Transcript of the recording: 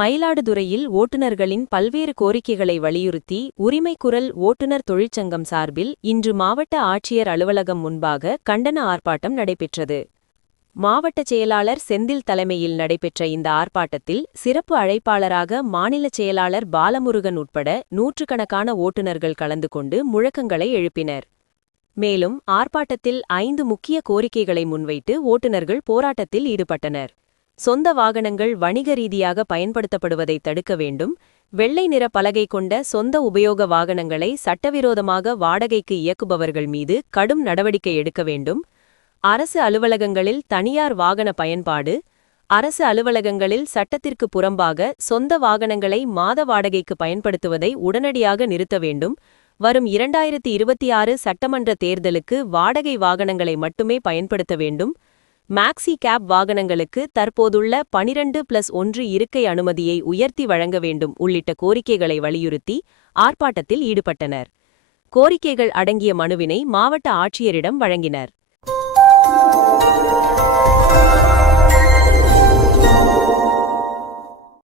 மயிலாடுதுறையில் ஓட்டுநர்களின் பல்வேறு கோரிக்கைகளை வலியுறுத்தி உரிமைக்குரல் ஓட்டுநர் தொழிற்சங்கம் சார்பில் இன்று மாவட்ட ஆட்சியர் அலுவலகம் முன்பாக கண்டன ஆர்ப்பாட்டம் நடைபெற்றது. மாவட்ட செயலாளர் செந்தில் தலைமையில் நடைபெற்ற இந்த ஆர்ப்பாட்டத்தில் சிறப்பு அழைப்பாளராக மாநில செயலாளர் பாலமுருகன் உட்பட நூற்றுக்கணக்கான ஓட்டுநர்கள் கலந்து கொண்டு முழக்கங்களை எழுப்பினர். மேலும் ஆர்ப்பாட்டத்தில் 5 முக்கிய கோரிக்கைகளை முன்வைத்து ஓட்டுநர்கள் போராட்டத்தில் ஈடுபட்டனர். சொந்த வாகனங்கள் வணிக ரீதியாக பயன்படுத்தப்படுவதை தடுக்க வேண்டும், வெள்ளை நிற பலகை கொண்ட சொந்த உபயோக வாகனங்களை சட்டவிரோதமாக வாடகைக்கு இயக்குபவர்கள் மீது கடும் நடவடிக்கை எடுக்க வேண்டும், அரசு அலுவலகங்களில் தனியார் வாகன பயன்பாடு, அரசு அலுவலகங்களில் சட்டத்திற்கு புறம்பாக சொந்த வாகனங்களை மாத வாடகைக்கு பயன்படுத்துவதை உடனடியாக நிறுத்த வேண்டும், வரும் 2026 சட்டமன்ற தேர்தலுக்கு வாடகை வாகனங்களை மட்டுமே பயன்படுத்த வேண்டும், மேக்ஸி கேப் வாகனங்களுக்கு தற்போதுள்ள 12+1 இருக்கை அனுமதியை உயர்த்தி வழங்க வேண்டும் உள்ளிட்ட கோரிக்கைகளை வலியுறுத்தி ஆர்ப்பாட்டத்தில் ஈடுபட்டனர். கோரிக்கைகள் அடங்கிய மனுவினை மாவட்ட ஆட்சியரிடம் வழங்கினர்.